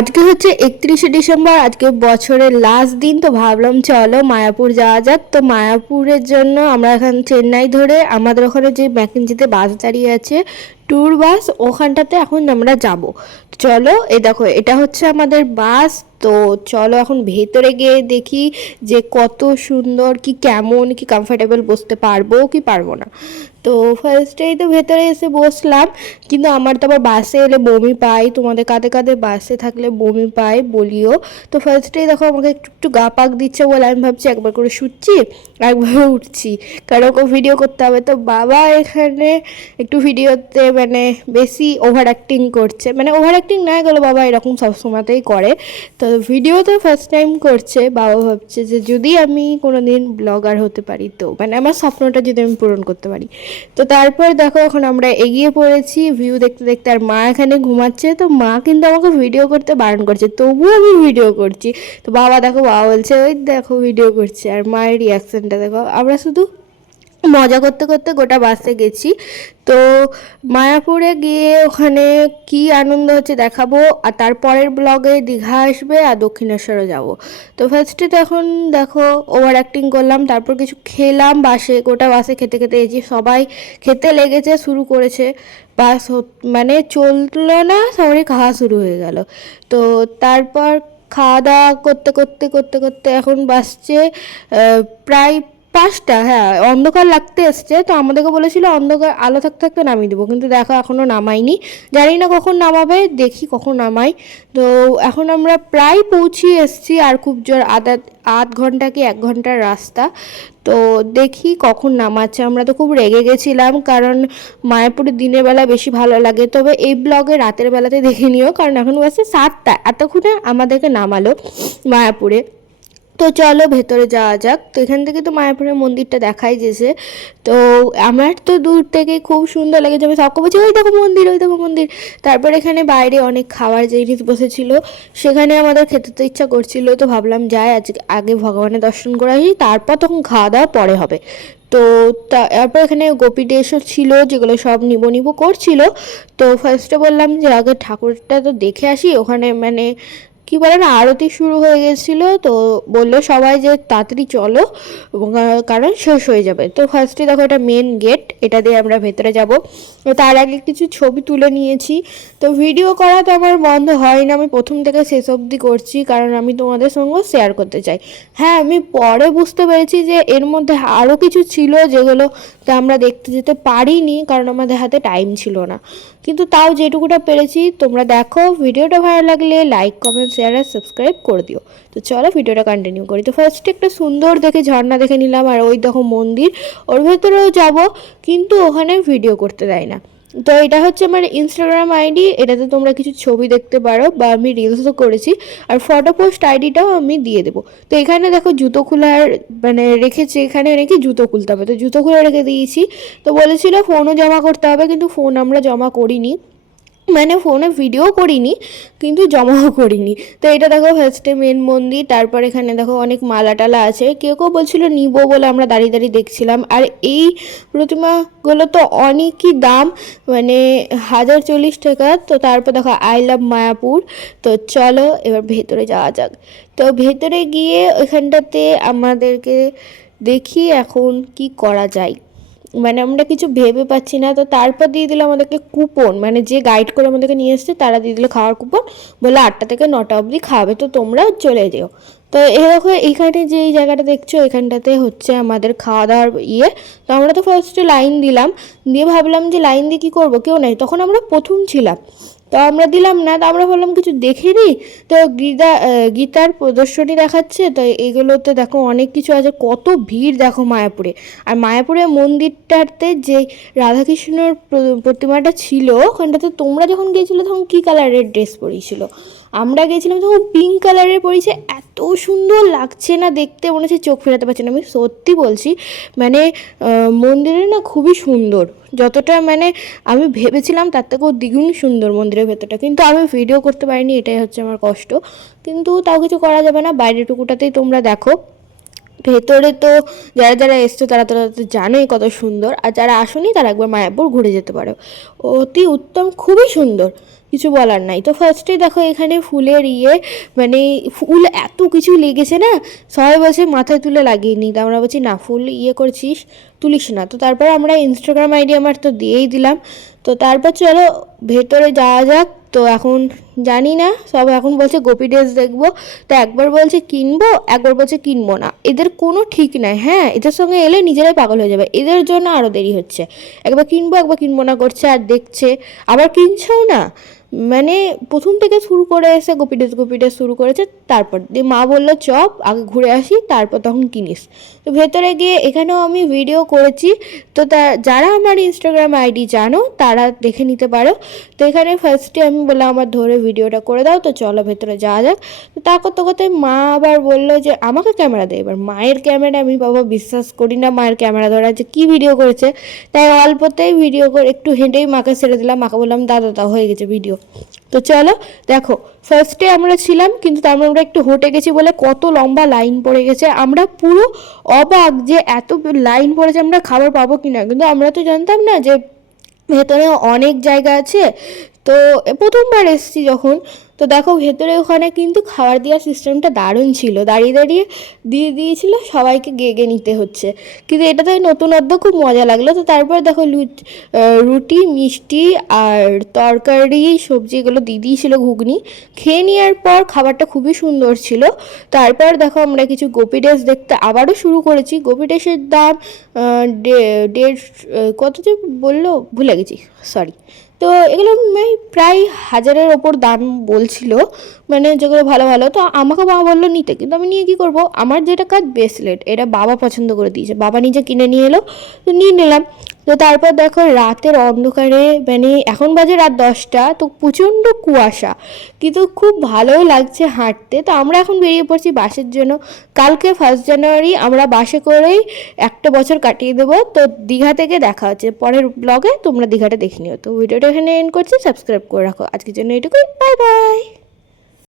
আজকে হচ্ছে একত্রিশে ডিসেম্বর, আজকে বছরের লাস্ট দিন, তো ভাবলাম চলো মায়াপুর যাওয়া যাক। তো মায়াপুরের জন্য আমরা এখন চেন্নাই ধরে আমাদের ওখানে যে ম্যাকেঞ্জিতে বাস দাঁড়িয়ে আছে ট্যুর বাস ওখানটাতে এখন আমরা যাব। চলো, এ দেখো, এটা হচ্ছে আমাদের বাস তো চলো এখন ভেতরে গিয়ে দেখি যে কত সুন্দর, কি কেমন, কি কমফোর্টেবল বসতে পারব, কি পারব না। তো ফার্স্টেই তো ভেতরে এসে বসলাম, কিন্তু আমার তো আবার বাসে এলে বমি পাই, তোমাদের কাঁধে কাঁধে বাসে থাকলে বমি পাই, বলিও। তো ফার্স্টেই দেখো, আমাকে একটু একটু গা পাক দিচ্ছে বলে আমি ভাবছি একবার করে শুচ্ছি, একবার উঠছি। কারণ ভিডিও করতে হবে। তো বাবা এখানে একটু ভিডিওতে মানে বেশি ওভার অ্যাক্টিং করছে। মানে ওভার অ্যাক্টিং না গেলো বাবা এরকম সবসময়তেই করে। তো ভিডিওতে ফার্স্ট টাইম করছে, বাবা ভাবছে যে যদি আমি কোনো দিন ব্লগার হতে পারি তো মানে আমার স্বপ্নটা যদি আমি পূরণ করতে পারি। তো তারপর দেখো এখন আমরা এগিয়ে পড়েছি ভিউ দেখতে দেখতে আর মা এখানে ঘুমাচ্ছে। তো মা কিন্তু আমাকে ভিডিও করতে বারণ করছে, তবুও আমি ভিডিও করছি। তো বাবা দেখো, বাবা বলছে, ওই দেখো ভিডিও করছে। আর মায়ের রিয়াকশনটা দেখো, আমরা শুধু মজা করতে করতে গোটা বাসে গেছি। তো মায়াপুরে গিয়ে ওখানে কি আনন্দ হচ্ছে দেখাবো? আর তারপরের ব্লগে দীঘা আসবে আর দক্ষিণেশ্বরে যাব। তো ফার্স্টে তখন দেখো ওভার অ্যাক্টিং করলাম, তারপর কিছু খেলাম বাসে গোটা বাসে খেতে খেতে যে সবাই খেতে লেগেছে, শুরু করেছে। বাস মানে চলল না সবারই খাওয়া শুরু হয়ে গেল। তো তারপর খাওয়া দাওয়া করতে করতে করতে করতে এখন বাসছে প্রায় পাঁচটা হ্যাঁ অন্ধকার লাগতে এসছে, তো আমাদেরকে বলেছিল অন্ধকার, আলো থাকতে থাকতে নামিয়ে দেবো, কিন্তু দেখো এখনও নামাইনি জানি না কখন নামাবে, দেখি কখন নামাই তো এখন আমরা প্রায় পৌঁছিয়ে এসছি, আর খুব জোর আধা, আধ ঘণ্টা কি এক ঘণ্টার রাস্তা। তো দেখি কখন নামাচ্ছে, আমরা তো খুব রেগে গেছিলাম, কারণ মায়াপুরের দিনের বেলা বেশি ভালো লাগে। তবে এই ব্লগে রাতের বেলাতে দেখে নিও, কারণ এখন বাসে সাতটা, এতক্ষণে আমাদেরকে নামালো মায়াপুরে। তো চলো ভেতরে যাওয়া যাক। তো এখান থেকে তো মায়াপুরের মন্দিরটা দেখাই যেছে তো আমার তো দূর থেকে খুব সুন্দর লেগেছে আমি সবকে বলছি ওই দেখো মন্দির, ওই দেখো মন্দির। তারপর এখানে বাইরে অনেক খাবার জিনিস বসেছিল, সেখানে আমাদের খেতে তো ইচ্ছা করছিল। তো ভাবলাম যাই আজকে আগে ভগবানের দর্শন করে আসি, তারপর তখন খাওয়া দাওয়া পরে হবে। তো তারপর এখানে গোপী ডেসও ছিল, যেগুলো সব নিবো নিবো করছিল। তো ফার্স্টে বললাম যে, আগে ঠাকুরটা তো দেখে আসি। ওখানে মানে কি বলে না, আরতি শুরু হয়ে গেছিল, তো বলল সবাই যে তাড়াতাড়ি চলো কারণ শেষ হয়ে যাবে। তো ফার্স্টে দেখো এটা মেন গেট এটা দিয়ে আমরা ভেতরে যাব। তো তার আগে কিছু ছবি তুলে নিয়েছি। তো ভিডিও করা তো আমার বন্ধ হয় না, আমি প্রথম থেকে শেষ অবধি করছি, কারণ আমি তোমাদের সঙ্গে শেয়ার করতে চাই। হ্যাঁ আমি পরে বুঝতে পেরেছি যে এর মধ্যে আরও কিছু ছিল যেগুলো তা আমরা দেখতে যেতে পারিনি, কারণ আমাদের হাতে টাইম ছিল না। কিন্তু তাও যেটুকুটা পেরেছি, তোমরা দেখো ভিডিওটা ভালো লাগলে লাইক কমেন্ট শেয়ার আর সাবস্ক্রাইব করে দিও। তো চলো ভিডিওটা কন্টিনিউ করি। তো ফার্স্টে একটা সুন্দর দেখে ঝর্ণা দেখে নিলাম, আর ওই দেখো মন্দির। ওর ভেতরেও যাব, কিন্তু ওখানে ভিডিও করতে দেয় না। তো এটা হচ্ছে আমার ইনস্টাগ্রাম আইডি এটাতে তোমরা কিছু ছবি দেখতে পারো, বা আমি রিলসও করেছি, আর ফটো পোস্ট আইডিটাও আমি দিয়ে দেবো। তো এখানে দেখো জুতো খোলার মানে রেখেছে, এখানে রেখে জুতো খুলতে হবে। তো জুতো খুলে রেখে দিয়েছি। তো বলেছিল ফোনও জমা করতে হবে, কিন্তু ফোন আমরা জমা করিনি। মানে ফোনে ভিডিও করিনি, কিন্তু জমাও করিনি। তো এটা দেখো ফার্স্টে মেন মন্দির, তারপর এখানে দেখো অনেক মালা টালা আছে। কেউ কেউ বলছিল নিবো বলে আমরা দাঁড়িয়ে দাঁড়িয়ে দেখছিলাম। আর এই প্রতিমাগুলো তো অনেকই দাম মানে হাজার চল্লিশ টাকা। তো তারপর দেখো আই লাভ মায়াপুর তো চলো এবার ভেতরে যাওয়া যাক। তো ভেতরে গিয়ে ওইখানটাতে আমাদেরকে দেখি এখন কি করা যায়। মানে আমরা কিছু ভেবে পাচ্ছি না। তো তারপর দিয়ে দিল আমাদেরকে কুপন। মানে যে গাইড করে আমাদেরকে নিয়ে এসছে, তারা দিয়ে দিল খাওয়ার কুপন। বলে আটটা থেকে নটা অবধি খাবে, তো তোমরা চলে যেও। তো এরকম এইখানে যে এই জায়গাটা দেখছ, এখানটাতে হচ্ছে আমাদের খাওয়া দাওয়ার ইয়ে। তো আমরা তো ফার্স্টে লাইন দিলাম। দিয়ে ভাবলাম যে লাইন দিয়ে কী করব? কেউ নাই। তখন আমরা প্রথম ছিলাম। তো আমরা দিলাম না, তো আমরা ভাবলাম কিছু দেখে তো গীতা গীতার প্রদর্শনী দেখাচ্ছে, তো এগুলোতে দেখো অনেক কিছু আছে, কত ভিড় দেখো মায়াপুরে। আর মায়াপুরে মন্দিরটাতে যে রাধাকৃষ্ণর প্রতিমাটা ছিল, ওখানটাতে তোমরা যখন গিয়েছিলে তখন কী কালারের ড্রেস পরিয়েছিল? আমরা গেছিলাম তখন পিঙ্ক কালারের পরিছে এত সুন্দর লাগছে না দেখতে, মনে হচ্ছে চোখ ফেরাতে পারছি না। আমি সত্যি বলছি মানে মন্দিরে না খুবই সুন্দর। যতটা মানে আমি ভেবেছিলাম তার থেকেও দ্বিগুণ সুন্দর মন্দিরের ভেতরটা। কিন্তু আমি ভিডিও করতে পারিনি, এটাই হচ্ছে আমার কষ্ট। কিন্তু তাও কিছু করা যাবে না বাইরেটুকুটাতেই তোমরা দেখো। ভেতরে তো যারা যারা এসছো, তারা তারা তো জানোই কত সুন্দর। আর যারা আসেনি, তারা একবার মায়াপুর ঘুরে যেতে পারো। অতি উত্তম, খুবই সুন্দর। কিছু বলার নাই। তো ফার্স্টে দেখো এখানে ফুলের ইয়ে মানে ফুল এত কিছু লেগেছে না, সবাই বলছে মাথায় তুলে লাগিয়ে নি। তো আমরা বলছি, না, ফুল ইয়ে করছিস, তুলিস না। তো তারপর আমরা ইনস্টাগ্রাম আইডি আমার তো দিয়েই দিলাম। তো তারপর চলো ভেতরে যাওয়া যাক। তো এখন জানি না, সব এখন বলছে গোপী ড্রেস দেখব। তো একবার বলছে কিনবো, একবার বলছে কিনবো না। এদের কোনো ঠিক নাই হ্যাঁ? এদের সঙ্গে এলে নিজেরাই পাগল হয়ে যাবে। এদের জন্য আরও দেরি হচ্ছে। একবার কিনবো একবার কিনবো না করছে, আর দেখছে। আবার কিনছেও না। মানে প্রথম থেকে শুরু করে এসে গোপী ড্রেস গোপী ড্রেস শুরু করেছে, তারপর দিয়ে মা বলল, চপ, আগে ঘুরে আসি, তারপর তখন কিনিস। তো ভেতরে গিয়ে এখানেও আমি ভিডিও করেছি। তো তা, যারা আমার ইনস্টাগ্রাম আইডি জানো, তারা দেখে নিতে পারো। তো এখানে ফার্স্টে আমি বললাম, আমার ধরে ভিডিওটা করে দাও, তো চলো ভেতরে যাওয়া যাক। তো তা করতে করতে মা আবার বলল যে, আমাকে ক্যামেরা দে। এবার মায়ের ক্যামেরা আমি বাবা বিশ্বাস করি না, মায়ের ক্যামেরা ধরা যে কী ভিডিও করেছে? তাই অল্পতেই ভিডিও করে, একটু হেঁটেই মাকে ছেড়ে দিলাম। মাকে বললাম, দাদা, তা হয়ে গেছে ভিডিও তো চলো, দেখো ফার্স্টে আমরা ছিলাম, কিন্তু তারপর আমরা একটু হটে গেছি বলে কত লম্বা লাইন পড়ে গেছে। আমরা পুরো অবাক যে এত লাইন পড়েছে, আমরা খাবার পাবো কি না কিন্তু আমরা তো জানতাম না যে ভেতরে অনেক জায়গা আছে। তো প্রথমবার এসেছি যখন তো দেখো ভেতরে ওখানে কিন্তু খাবার দেওয়ার সিস্টেমটা দারুণ ছিল। দাঁড়িয়ে দাঁড়িয়ে দিয়ে দিয়েছিল সবাইকে গেগে নিতে হচ্ছে। কিন্তু এটাতে নতুনত্ব খুব মজা লাগল। তো তারপর দেখো রুটি মিষ্টি আর তরকারি সবজি এগুলো দিয়ে দিয়েছিল ঘুগনি। খেয়ে নেওয়ার পর খাবারটা খুবই সুন্দর ছিল। তারপর দেখো আমরা কিছু গোপি ড্রেস দেখতে আবারও শুরু করেছি। গোপি ড্রেসের দাম আহ, ডে- দেড় কত যে বলল? ভুলে গেছি সরি তো এগুলো প্রায় হাজারের ওপর দাম বলছিল মানে যেগুলো ভালো ভালো। তো আমাকে বাবা বলল, নিতে। কিন্তু আমি নিয়ে কী করব? আমার যেটা কাজ ব্রেসলেট এটা বাবা পছন্দ করে দিয়েছে। বাবা নিজে কিনে নিয়ে এলো, তো নিয়ে নিলাম। তো তারপর দেখো রাতের অন্ধকারে মানে এখন বাজে রাত দশটা, তো প্রচণ্ড কুয়াশা। কিন্তু খুব ভালোও লাগছে হাঁটতে। তো আমরা এখন বেরিয়ে পড়ছি বাসের জন্য। কালকে ফার্স্ট জানুয়ারি আমরা বাসে করেই একটা বছর কাটিয়ে দেবো। তো দীঘা থেকে দেখা হচ্ছে। পরের ব্লগে তোমরা দীঘাটা দেখে নিও। তো ভিডিওটা এখানে এন্ড করছি। সাবস্ক্রাইব করে রাখো। আজকের জন্য এটুকুই বাই বাই